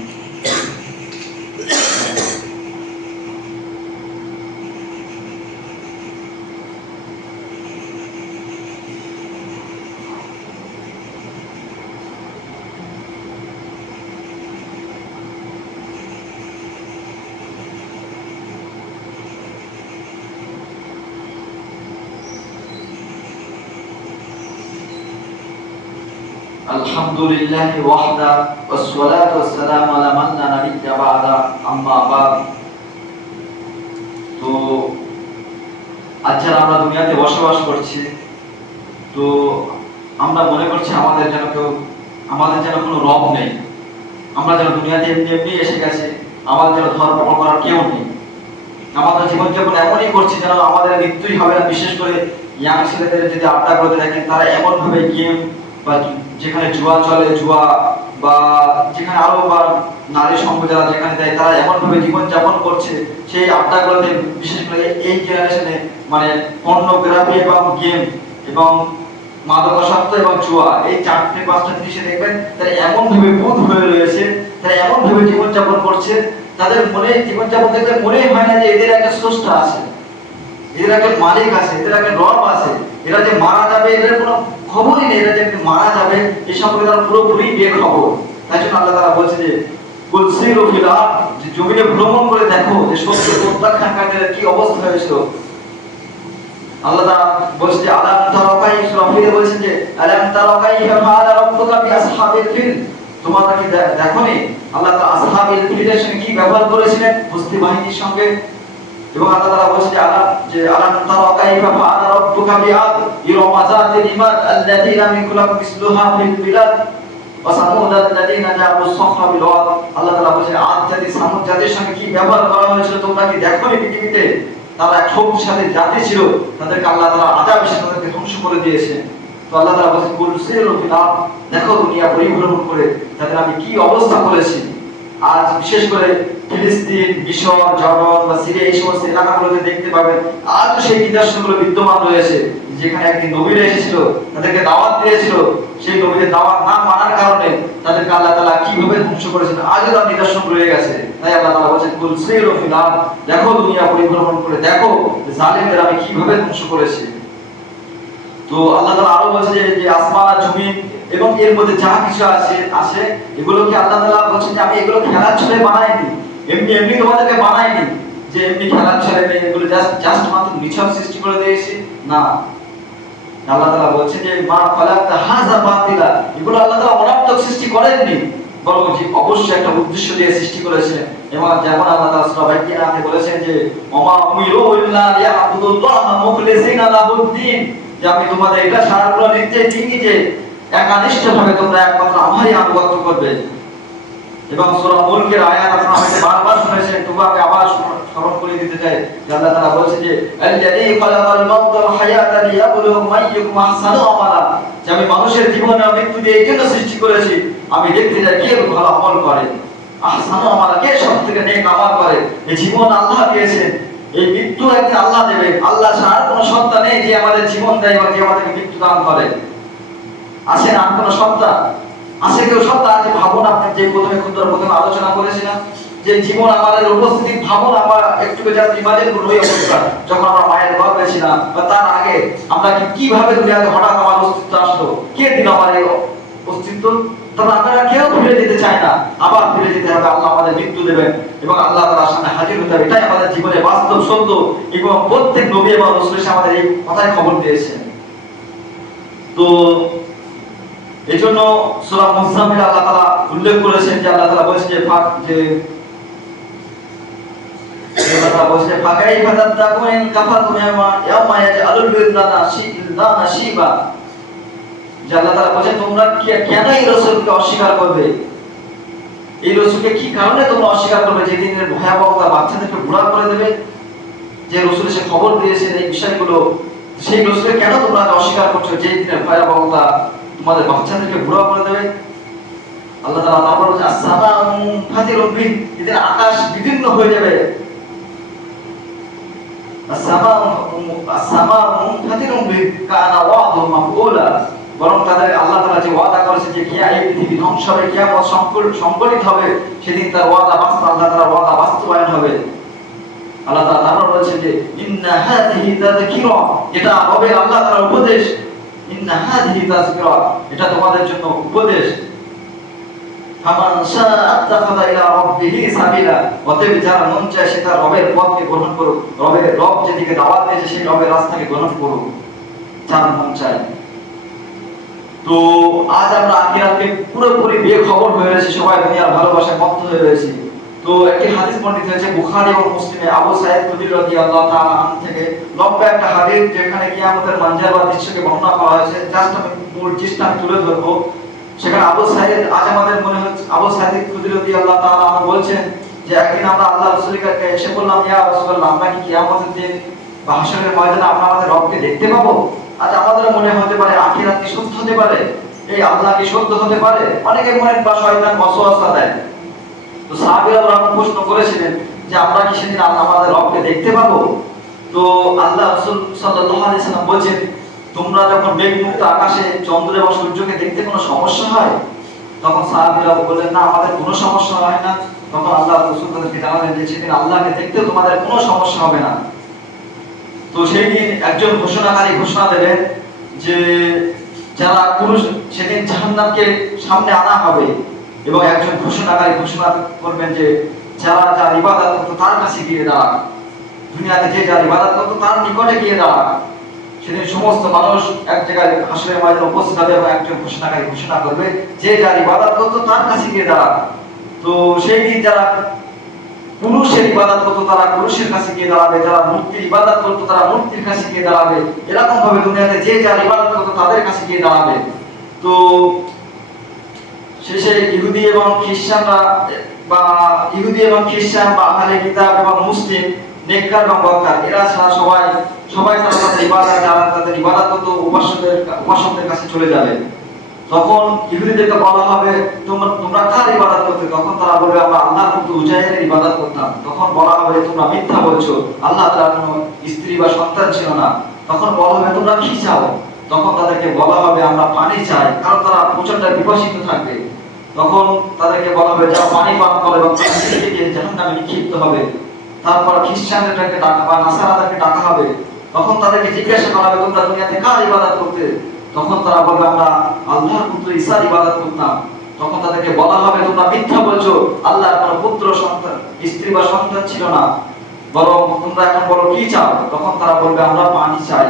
আলহামদুলিল্লাহি ওয়াহদা ওয়াসসালাতু ওয়াসসালামু আলা মান লা নাবিয়্যা বা'দা, আম্মা বা'দ। তো আজ যারা আমরা দুনিয়াতে বসবাস করছি, তো আমরা মনে করছি আমাদের যেন কোনো রব নেই, আমরা যেন দুনিয়াতে এমনি এমনি এসে গেছি, আমাদের যেন ধর্ম পালন করার কেউ নেই। আমাদের জীবনযাপন এমনই করছি যেন আমাদের মৃত্যুই হবে না। বিশেষ করে ইয়াং ছেলেদের যদি আড্ডা করতে দেখেন, তারা এমন ভাবে গেম বা যেখানে জুয়া চলে, জুয়া বা যেখানে আরো বা নারী সঙ্গ যারা যেখানে যায়, তারা এমন ভাবে জীবন যাপন করছে, সেই আড্ডাগুলোতে বিশেষ করে এই জেনারেশনে মানে পর্নোগ্রাফি এবং গেম এবং মাদকাসক্ত এবং জুয়া, এই 4-5টা জিনিসে দেখবেন তারা এমন ভাবে বুঁদ হয়ে রয়েছে, তারা এমন ভাবে জীবন যাপন করছে, তাদের মনে জীবন যাপন দেখলে মনেই হয় না যে এদের একটা স্রষ্টা আছে, এদের একটা মালিক আছে, এদের একটা রব আছে। এরা যে মারা যাবে এদের কোনো খবরই নেই, এরা যে মারা যাবে এই সম্পর্কে তারা পুরোপুরি বেখবর। তাই জন্য আল্লাহ তাআলা বলছে যে কুল সিরু ফিল আরদ, যে জমিনে ভ্রমণ করে দেখো যে সত্য প্রত্যাখ্যানকারীদের কি অবস্থা হয়েছিল। আল্লাহ তাআলা বলছে যে আলাম তারা কাইফা, সূরা ফিরে বলছেন যে আলাম তারা কাইফা ফাআলা রাব্বুকা বিআসহাবিল ফিল, তোমরা কি দেখোনি আল্লাহ তাআলা আসহাবিল ফিলের সঙ্গে কি ব্যবহার করেছিলেন, বস্তি বাহিনীর সঙ্গে। এবং আল্লাহ তাআলা বলছে যে আলাম তারা কাইফা ফাআলা রাব্বুকা বিআদ ইরামা যাতিল ইমাদ আল্লাযীনা মিন কুলাম মিসলুহা ফিল বিলাদ ওয়া সামুদ আল্লাযীনা জাবু সখরা বিল ওয়াদ। আল্লাহ তাআলা বলছে আদ জাতি সামুদ জাতির সঙ্গে কি ব্যবহার করা হয়েছিল তোমরা কি দেখোনি পৃথিবীতে? তারা এক শক্তিশালী জাতি ছিল, তাদেরকে আল্লাহ তাআলা আযাব এসে তাদেরকে ধ্বংস করে দিয়েছে। তো আল্লাহ তাআলা বলছে কুল সিরু ফিল আরদ, দেখো দুনিয়া পরিভ্রমণ করে তাদের আমি কি অবস্থা করেছি। আজ বিশেষ করে ফিলিস্তিন, মিশর, জর্ডন বা সিরিয়া এই সমস্ত এলাকাগুলোতে দেখতে পাবেন আজও সেই নিদর্শনগুলো বিদ্যমান রয়েছে। যেখানে একদিন নবীরা এসেছিল, তাদেরকে দাওয়াত দিয়েছিল, সেই নবীদের দাওয়াত না মানার কারণে তাদেরকে আল্লাহ তাআলা কিভাবে ধ্বংস করেছেন আজও তার নিদর্শন রয়ে গেছে। তাই আল্লাহ তাআলা বলেছেন কুল সিরু ফিল আরদ, দেখো দুনিয়া পরিভ্রমণ করে দেখো জালিমদের আমি কিভাবে ধ্বংস করেছি। তো আল্লাহ তাআলা আরো বলেছে যে আসমান আর জমিন এবং এর মধ্যে যা কিছু আছে এগুলোকে আল্লাহ তাআলা বলেছেন যে আমি এগুলো খেলার ছলে বানাইনি, এমনি এমনি তোমাদেরকে বানাইনি যে এমনি খেলার ছলে এগুলো জাস্ট মাত্র নিছক সৃষ্টি করে দিয়েছি, না। আল্লাহ তাআলা বলছে যে মা খালাকতা হাযা বাতিলা, এগুলো আল্লাহ তাআলা অনর্থক সৃষ্টি করেননি, বরং যে অবশ্যই একটা উদ্দেশ্য দিয়ে সৃষ্টি করেছেন। এবং যেমন আল্লাহ তাআলা সূরা বাকিয়াতে বলেছেন যে ওমা উমিরু ইল্লা লিয়াবুদুল্লাহা মুখলিসিনা লাহুদ্দিন, যে আমি তোমাদের এটা সারাগুলো নির্দেশ দিইনি যে একানিষ্ঠভাবে তোমরা একমাত্র আমারই আনুগত্য করবে। এবং সূরা মুলকের আয়াত আপনারা হয়তো বারবার শুনেছেন, তবু আমি আবার স্মরণ করে দিতে চাই যে আল্লাহ তাআলা বলেছে যে আল্লাযী খালাকাল মাউতা ওয়াল হায়াতা লিয়াবলুয়াকুম আইয়ুকুম আহসানু আমালা, যে আমি মানুষের জীবন আর মৃত্যু দিয়ে এই জন্য সৃষ্টি করেছি আমি দেখতে চাই কে ভালো আমল করে। আহসানু আমালা, কে সবথেকে নেক আমল করে। এই জীবন আল্লাহ দিয়েছেন, এই মৃত্যু একদিন আল্লাহ দেবে। আল্লাহ ছাড়া আর কোনো সত্তা নেই যে আমাদের জীবন দেয় বা যে আমাদেরকে মৃত্যু দান করে। আছে না কোনো সত্তা? আছে কেউ সত্তা আছে? ভাবুন, আপনি যে প্রথমে আলোচনা করেছিলাম যে জীবন আমাদের উপস্থিতি, ভাবুন আমরা একটু জাস্ট ইমাজিন করুন ওই অবস্থা যখন আমরা মায়ের গর্ভে ছিলাম বা তার আগে আমরা কিভাবে দুনিয়াতে হঠাৎ আমার অস্তিত্ব আসলো, কে দিল আমার এই অস্তিত্ব। তবে আপনারা কেউ ফিরে যেতে চায় না, আবার ফিরে যেতে হবে, আল্লাহ আমাদের মৃত্যু দেবেন এবং আল্লাহ তাআলার সামনে হাজির হতে হবে। এটাই আমাদের জীবনে বাস্তব সত্য এবং প্রত্যেক নবী এবং রাসূল আমাদের এই কথাই খবর দিয়েছেন। তো এই জন্য সূরা মুজাম্মিল আল্লাহ তাআলা উল্লেখ করেছেন যে আল্লাহ তাআলা বলেছেন যে আল্লাহ বলেছে ফাকাইফা তাত্তাকুন ইন কাফারতুম ইয়াওমা ইয়াজআলুল বিলদানা শিবা। যে আল্লাহ তাআলা বলেছে তোমরা কেন এই রাসূলকে অস্বীকার করবে, এই রাসূলকে কি কারণে তোমরা অস্বীকার করবে, যেদিনের ভয়াবহতা বাচ্চাদেরকে বুড়া করে দেবে, যে রাসূল এসে খবর দিয়েছেন এই বিষয়গুলো, সেই রাসূলকে কেন তোমরা অস্বীকার করছো, যে দিনের ভয়াবহতা তোমাদের বাচ্চাদেরকে বুড়া করে দেবে। আল্লাহ তাআলা তারপর বলেছে আসসামাউ ফাতিরুম বিহি, এদের আকাশ বিদীর্ণ হয়ে যাবে। আসসামাউ ফাতিরুম বিহি কানা ওয়াদু মাফউলা, বরং তাদের আল্লাহ তাআলা যে ওয়াদা করেছে যে এই পৃথিবী ধ্বংস হবে, কিয়ামত সংঘটিত হবে, সেদিন তার ওয়াদা আল্লাহ তাআলার ওয়াদা বাস্তবায়ন হবে। আল্লাহ তাআলা তারপর বলেছে যে ইন্না হাযিহি তাযকিরা, এটা হবে আল্লাহ তাআলার উপদেশ। ইন্না হাযিহি তাযকিরা, এটা তোমাদের জন্য উপদেশ। ফামান শাআ আত্তাখাযা ইলা রাব্বিহি সাবিলা, অতএব যার মন চায় সে তার রবের পথকে গ্রহণ করুক, রব যেদিকে দাওয়াত দিয়েছে সেই রবের রাস্তাকে গ্রহণ করুক, যার মন চায়। তো আজ আমরা আখিরাতকে পুরোপুরি বেখবর হয়ে রয়েছি, সবাই দুনিয়ার ভালোবাসায় মত্ত হয়ে রয়েছি। তো একটি হাদিস বর্ণিত হয়েছে বুখারী এবং মুসলিমে, আবু সাঈদ খুদরী রাদিয়াল্লাহু তাআলা আনহু থেকে, লম্বা একটা হাদিস যেখানে কিয়ামতের মঞ্জার বা দৃশ্যকে বর্ণনা করা হয়েছে। জাস্ট আমি মূল জিনিসটা তুলে ধরবো। সেখানে আবু সাঈদ, আজ আমাদের মনে হচ্ছে আবু সাঈদ খুদরী রাদিয়াল্লাহু তাআলা আনহু বলছেন যে একদিন আমরা আল্লাহ রাসূলের কাছে এসে বললাম, ইয়া রাসূলুল্লাহ, আমরা কি কিয়ামতের দিন বা হাশরের ময়দানে আমরা আমাদের রবকে দেখতে পাবো? আজ আমাদের মনে হতে পারে আখিরাত কি সত্য হতে পারে, এই আল্লাহ কি সত্য হতে পারে, অনেকের মনে বা শয়তান ওয়াসওয়াসা দেয়। তো সাহাবীরা প্রশ্ন করেছিলেন যে আমরা কি সেদিন আমাদের রবকে দেখতে পাবো? তো আল্লাহ রাসূল সাল্লাল্লাহু আলাইহি সাল্লাম বলেন, তোমরা যখন মেঘমুক্ত আকাশে চন্দ্র এবং সূর্যকে দেখতে কোনো সমস্যা হয়? তখন সাহাবীরা বললেন, না, আমাদের কোনো সমস্যা হয় না। তখন আল্লাহ রাসূল তাদেরকে জানালেন যে সেদিন আল্লাহকে দেখতে তোমাদের কোনো সমস্যা হবে না। তো সেই দিন একজন ঘোষণাকারী ঘোষণা দেবেন যে যারা পুরুষ, সেদিন জাহান্নামকে সামনে আনা হবে, এবং একজন ঘোষণাকারী ঘোষণা করবেন যে যার ইবাদত করতো তার কাছে গিয়ে দাঁড়াক, দুনিয়াতে যে যার ইবাদত করতো তার নিকটে গিয়ে দাঁড়াক। সেদিন সমস্ত মানুষ এক জায়গায় হাসরের ময়দানে উপস্থিত হবে এবং একজন ঘোষণাকারী ঘোষণা করবে যে যার ইবাদত করতো তার কাছে গিয়ে দাঁড়াক। তো সেই দিন যারা পুরুষের ইবাদত করতো তারা পুরুষের কাছে গিয়ে দাঁড়াবে, যারা মূর্তির ইবাদত করতো তারা মূর্তির কাছে গিয়ে দাঁড়াবে। এরকম ভাবে দুনিয়াতে যে যার ইবাদত করতো তাদের কাছে গিয়ে দাঁড়াবে। তো শেষে ইহুদি এবং খ্রিস্টান বা আহলে কিতাব এবং মুসলিম, নেককার এবং বদকার, এরা ছাড়া সবাই তাদের ইবাদত করতো উপাসকদের কাছে চলে যাবে। তখন ইহুদিদেরকে বলা হবে তোমরা কার ইবাদত করতে? তখন তারা বলবে আমরা আল্লাহর পুত্র উজাইরের ইবাদত করতাম। তখন বলা হবে তোমরা মিথ্যা বলছো, আল্লাহ তাআলার কোনো স্ত্রী বা সন্তান ছিল না। তখন বলা হবে তোমরা কি চাও? তখন তাদেরকে বলা হবে আমরা পানি চাই, কারণ তারা প্রচন্ড বিপর্যস্ত থাকবে। তখন তাদেরকে বলা হবে যাও পানি পান করো এবং জাহান্নামে নিক্ষিপ্ত হবে। তারপর খ্রিস্টানদেরকে ডাকা বা নাসারাদেরকে ডাকা হবে। তখন তাদেরকে জিজ্ঞাসা করা হবে তোমরা দুনিয়াতে কার ইবাদত করতে? তখন তারা বলবে আমরা আল্লাহর পুত্র ঈসার ইবাদত করতাম। তখন তাদেরকে বলা হবে তোমরা মিথ্যা বলছো, আল্লাহর কোনো পুত্র সন্তান স্ত্রী বা সন্তান ছিল না, বরং তোমরা এখন বলো কি চাও? তখন তারা বলবে আমরা পানি চাই।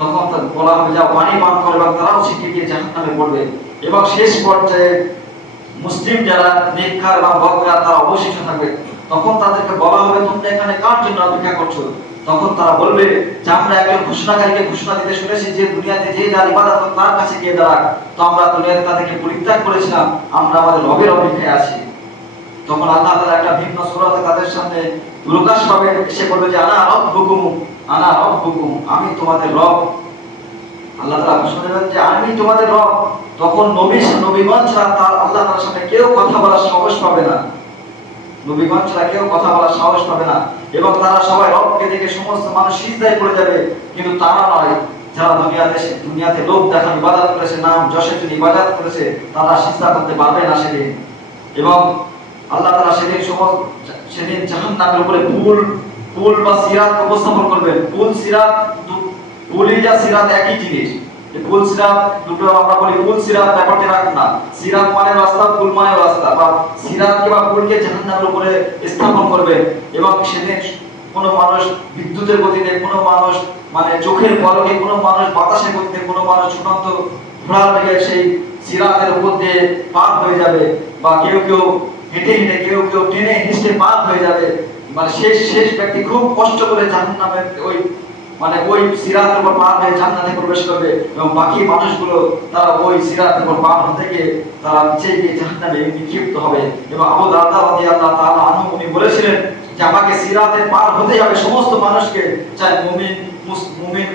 তখন বলা হবে যাও পানি পান করো, এবং তারাও ছিটকে গিয়ে জাহান্নামে পড়বে। এবং শেষ পর্যায়ে মুসলিম যারা নেককার বা বদকার তারা অবশিষ্ট থাকবে। তখন তাদেরকে বলা হবে তোমরা এখানে কার জন্য অপেক্ষা করছো? তখন তারা বলবে যে আমরা একজন ঘোষণাকারীকে ঘোষণা দিতে শুনেছি যে দুনিয়াতে যে যার ইবাদত করত তার কাছে গিয়ে দাঁড়াক। তো আমরা দুনিয়াতে তাদেরকে পরিত্যাগ করেছিলাম, আমরা আমাদের রবের অপেক্ষায় আছি। তখন আল্লাহ তাআলা একটা ভিন্ন সূরাতে তাদের সামনে প্রকাশ পাবে, এসে বলবে যে আনা রব্বুকুম, আমি তোমাদের রব। আল্লাহ তাআলা ঘোষণা দেবেন যে আমি তোমাদের রব। তখন নবীগণ ছাড়া তার আল্লাহ তাআলার সামনে কেউ কথা বলার সাহস পাবে না, নবীগণ ছাড়া কেউ কথা বলার সাহস পাবে না। এবং তারা সবাই রবকে দেখে সমস্ত মানুষ সিজদায় পড়ে যাবে, কিন্তু তারা নয় যারা দুনিয়াতে লোক দেখানো ইবাদত করেছে, নাম যশের জন্য ইবাদত করেছে, তারা সিজদা করতে পারবে না সেদিন। এবং আল্লাহ তাআলা সেদিন জাহান্নামের উপরে পুল বা সিরাত উপস্থাপন করবেন। সিরাত একই জিনিস। পুল সিরাত দুটো আমরা বলি পুল সিরাত, ব্যাপারটা রাখ না। সিরাত মানে রাস্তা, পুল মানে রাস্তা। বা সিরাতকে বা পুলকে জাহান্নামের উপরে স্থাপন করবে। এবং সেদিন কোনো মানুষ বিদ্যুতের গতিতে, কোনো মানুষ মানে চোখের পলকে, কোনো মানুষ বাতাসের গতিতে, কোনো মানুষ ছুটন্ত ঘোড়ার বেগে সেই সিরাতের উপর দিয়ে পার হয়ে যাবে, বা কেউ কেউ হেঁটে হেঁটে, কেউ কেউ টেনে হিঁচড়ে পার হয়ে যাবে। মানে শেষ শেষ ব্যক্তি খুব কষ্ট করে জাহান্নামের ওই মানে ওই সিরাতের উপর পার হয়ে জান্নাতে প্রবেশ করবে, এবং বাকি মানুষগুলো তারা ওই সিরাতের উপর পার হতে গিয়ে তারা নিচে গিয়ে জাহান্নামে নিক্ষিপ্ত হবে। এবং আবু দারদা রাদিয়াল্লাহু তাআলা আনহু উনি বলেছিলেন যে আমাকে সিরাতে পার হতে হবে সমস্ত মানুষকে, চাই মুমিন মুমিন,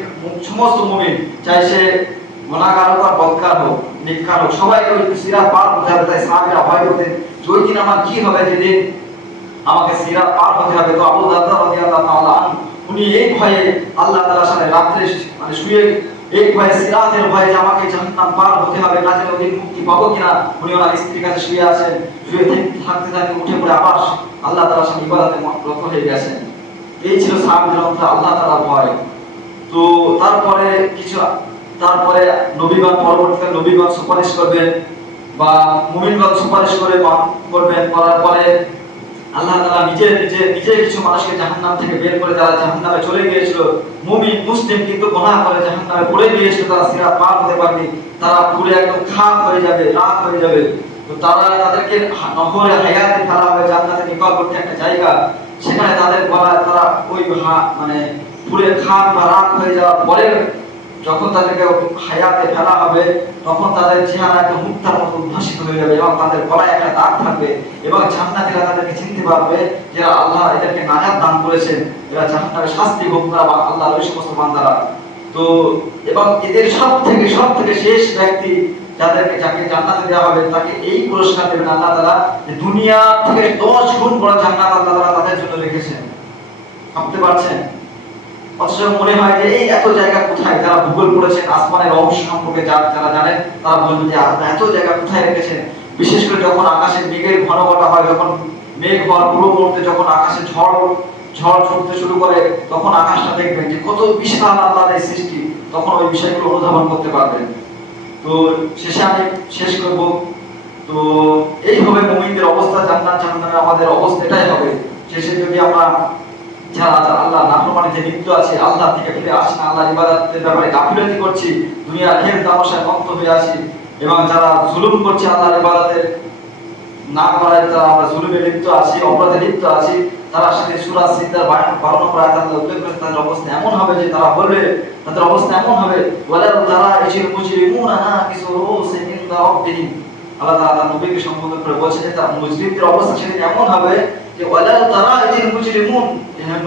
সমস্ত মুমিন, চাই সে গুনাহগার হোক আর বদকার হোক, নেককার হোক, সবাইকে ওই সিরাত পার হতে হবে। তাই সাহাবীরা ভয় করতেন যে ওই দিন আমার কি হবে, যেদিন আমাকে সিরাত পার হতে হবে। তো আবু দারদা রাদিয়াল্লাহু তাআলা আনহু উনি এই ভয়ে আল্লাহ তাআলার সাথে রাত্রে মানে শুয়ে এই ভয়ে, সিরাতের ভয়ে যে আমাকে জাহান্নাম পার হতে হবে, না জানি ওদিন মুক্তি পাবো কিনা, উনি ওনার স্ত্রীর কাছে শুয়ে আছেন। শুয়ে থাকতে থাকতে উঠে পড়ে আবার আল্লাহ তাআলার সাথে ইবাদতে রত হয়ে গেছেন। এই ছিল সাহাবীদের অন্তরে আল্লাহ তাআলার ভয়। তো তারপরে নবীগণ, পরবর্তীতে নবীগণ সুপারিশ করবেন বা মুমিনগণ সুপারিশ করবেন, করার পরে আল্লাহ তাআলা নিজে কিছু মানুষকে জাহান্নাম থেকে বের করে, যারা জাহান্নামে চলে গিয়েছিল, মুমিন মুসলিম কিন্তু গুনাহ করে জাহান্নামে পড়ে গিয়েছিল, তারা সিরাত পার হতে পারেনি, তারা পুরো একদম খাক হয়ে যাবে, রাত হয়ে যাবে। তো তাদেরকে নহরে হায়াতে ফেলা হবে, জান্নাতে নিকটবর্তী একটা জায়গা, সেখানে তাদের গলায় তারা ওই মানে পুরো খাক বা রাত হয়ে যাওয়ার পরে যখন তাদেরকে হায়াতে ফেলা হবে, তখন তাদের চেহারা একটা মুক্তার মতো উদ্ভাসিত হয়ে যাবে, এবং তাদের গলায় একটা দাগ থাকবে, এবং জান্নাতীরা তাদেরকে চিনতে পারবে যে আল্লাহ এদেরকে নাজাত দান করেছেন, এরা জাহান্নামের শাস্তি ভোগ করা বা আল্লাহর ওই সমস্ত বান্দারা। তো এবং এদের সব থেকে শেষ ব্যক্তি যাকে জান্নাতে দেওয়া হবে, তাকে এই পুরস্কার দেবেন আল্লাহ তাআলা, যে দুনিয়া থেকে 10 গুণ বড় জান্নাত আল্লাহ তাআলা তাদের জন্য রেখেছেন। ভাবতে পারছেন? অথচ মনে হয় যে এই এত জায়গা কোথায়, যারা ভূগোল পড়েছেন, আসমানের রহস্য সম্পর্কে যারা জানেন, তারা বলবেন যে এত জায়গা কোথায় রেখেছেন। বিশেষ করে যখন আকাশে মেঘের ঘন ঘটা হয়, যখন মেঘ হওয়ার পূর্ব মুহূর্তে যখন আকাশে ঝড় ছুটতে শুরু করে, তখন আকাশটা দেখবেন যে কত বিশাল আল্লাহর এই সৃষ্টি, তখন ওই বিষয়গুলো অনুধাবন করতে পারবেন। তো শেষে আমি শেষ করব। তো এই হবে মুমিনদের অবস্থা, জান্নাত জাহান্নামে আমাদের অবস্থা এটাই হবে। শেষে যদি আমরা যারা আল্লাহ নাফরমানিতে লিপ্ত আছে, আল্লাহ থেকে ফিরে আসি না, আল্লাহর ইবাদতের ব্যাপারে গাফিলতি করছি, দুনিয়ার খেল তামাশায় মত্ত হয়ে আসি, এবং যারা জুলুম করছে আল্লাহর ইবাদতের না করায়, তারা আমরা জুলুমে লিপ্ত আছি, অপরাধে লিপ্ত আছি, তারা সাথে সূরা সিজদার 12 নম্বর আয়াতে আল্লাহ উল্লেখ করেছে তাদের অবস্থা এমন হবে যে তারা বলবে, তাদের অবস্থা এমন হবে, ওয়ালাউ তারা ইজিল মুজরিমুনা নাকিসু রুসিহিম ইনদা রাব্বিহিম। আল্লাহ তাআলা তার নবীকে সম্বোধন করে বলছেন যে তার মুজরিমদের অবস্থা সেদিন এমন হবে যে ওয়ালাউ তারা ইজিল মুজরিমুন,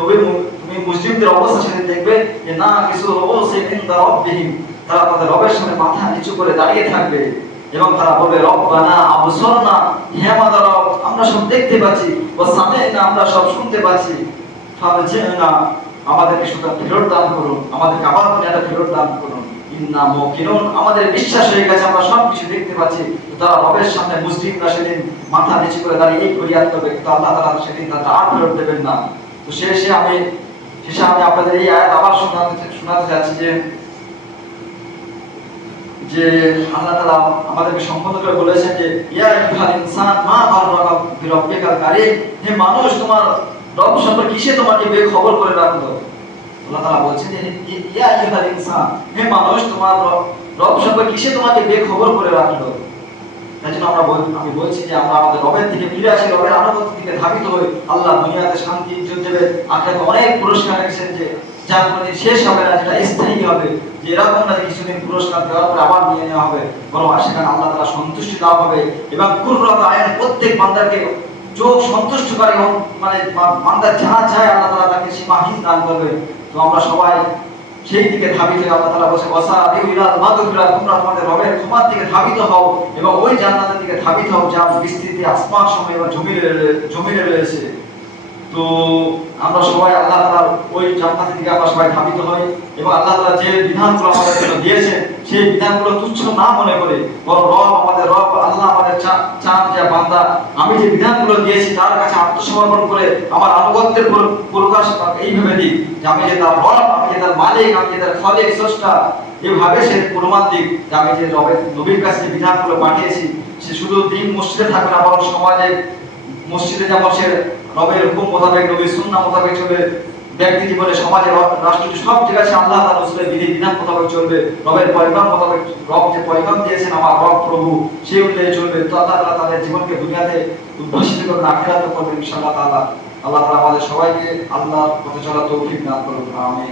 নবী তুমি মুজরিমদের অবস্থা সেদিন দেখবে যে নাকিসু রুসিহিম ইনদা রাব্বিহিম, তারা তাদের রবের সামনে মাথা নিচু করে দাঁড়িয়ে থাকবে, এবং তারা বলবে রব্বানা আবসারনা, হে আমাদের রব, আমরা সব দেখতে পাচ্ছি, ওয়া সামি'না, আমরা সব শুনতে পাচ্ছি, ফারজি'না, আমাদেরকে সুতরাং ফেরত দান করুন, আমাদেরকে আবার দুনিয়াতে ফেরত দান করুন, ইন্না মুকিনুন, আমাদের বিশ্বাস হয়ে গেছে, আমরা সব কিছু দেখতে পাচ্ছি। তারা রবের সামনে মুসলিমরা সেদিন মাথা নিচু করে দাঁড়িয়ে এই ফরিয়াদ করবে, কিন্তু আল্লাহ তাআলা সেদিন তাদের আর ফেরত দেবেন না। তো শেষে আমি আপনাদের এই আয়াত আবার শোনাতে যাচ্ছি যে আল্লাহ তাআলা আমাদেরকে সম্বোধন করে বলেছেন যে ইয়া আইয়ুহাল ইনসান মা গাররাকা বিরাব্বিকাল কারীম, হে মানুষ, তোমার রব সম্পর্কে কিসে তোমাকে বেখবর করে রাখলো। আল্লাহ তাআলা বলছেন যে ইয়া আইয়ুহাল ইনসান, হে মানুষ, তোমার রব সম্পর্কে কিসে তোমাকে বেখবর করে রাখলো। তাই জন্য আমি বলছি যে আমরা আমাদের রবের দিকে ফিরে আসি, রবের আনুগত্যের দিকে ধাবিত হই। আল্লাহ দুনিয়াতে শান্তি ইজ্জত দেবে, আখিরাতে অনেক পুরস্কার রেখেছেন যে যা কোনোদিন শেষ হবে না, যেটা স্থায়ী হবে, যে এরকম না যে কিছুদিন পুরস্কার দেওয়ার পর আবার নিয়ে নেওয়া হবে, বরং সেখানে আল্লাহ তাআলা সন্তুষ্টি দেওয়া হবে, এবং কুররাত আইন, প্রত্যেক বান্দাকে চোখ সন্তুষ্টকারী, মানে বান্দা যা চায় আল্লাহ তাআলা তাকে সীমাহীন দান করবে। তো আমরা সবাই সেই দিকে ধাবিত হই। আল্লাহ তাআলা বলেছে ওয়াসাবিউ ইলা মাগফিরাত, তোমরা তোমাদের রবের ক্ষমার দিকে ধাবিত হও, এবং ওই জান্নাতের দিকে ধাবিত হও যা বিস্তৃতি আসমান সময় এবং জমিনে রয়েছে। তো আমরা সবাই আল্লাহ তাআলার ওই জান্নাতের দিকে আমরা সবাই ধাবিত হই, এবং আল্লাহ তাআলা যে বিধানগুলো আমাদের জন্য দিয়েছেন সেই বিধানগুলো তুচ্ছ না মনে করে, বরং আমাদের রব আল্লাহ আমাদের চান যে বান্দা, আমি যে বিধানগুলো দিয়েছি তার কাছে আত্মসমর্পণ করে আমার আনুগত্যের প্রকাশ এইভাবে দিই যে আমি যে তার রব, আমি যে তার মালিক, আমি যে তার খালিক স্রষ্টা, এইভাবে সে প্রমাণ দিক যে আমি যে রবের নবীর কাছে বিধানগুলো পাঠিয়েছি সে শুধু দিন মসজিদে থাকবে না, বরং সমাজে মসজিদে যেমন সে রবের হুকুম মোতাবেক, নবীর সুন্নাহ মোতাবেক চলে, ব্যক্তি জীবনে, সমাজে, রাষ্ট্র, সব জায়গায় সে আল্লাহ তাআলা রাসূলের বিধি বিধান মোতাবেক চলবে, রবের পয়গাম মোতাবেক, রব যে পয়গাম দিয়েছেন আমার রব প্রভু সেই অনুযায়ী চলবে, তো আল্লাহ তাআলা তাদের জীবনকে দুনিয়াতে উদ্ভাসিত করবেন, আখিরাতে করবেন ইনশাআল্লাহ তাআলা। আল্লাহ তাআলা আমাদের সবাইকে আল্লাহর পথে চলার তৌফিক দান করুন, আমিন।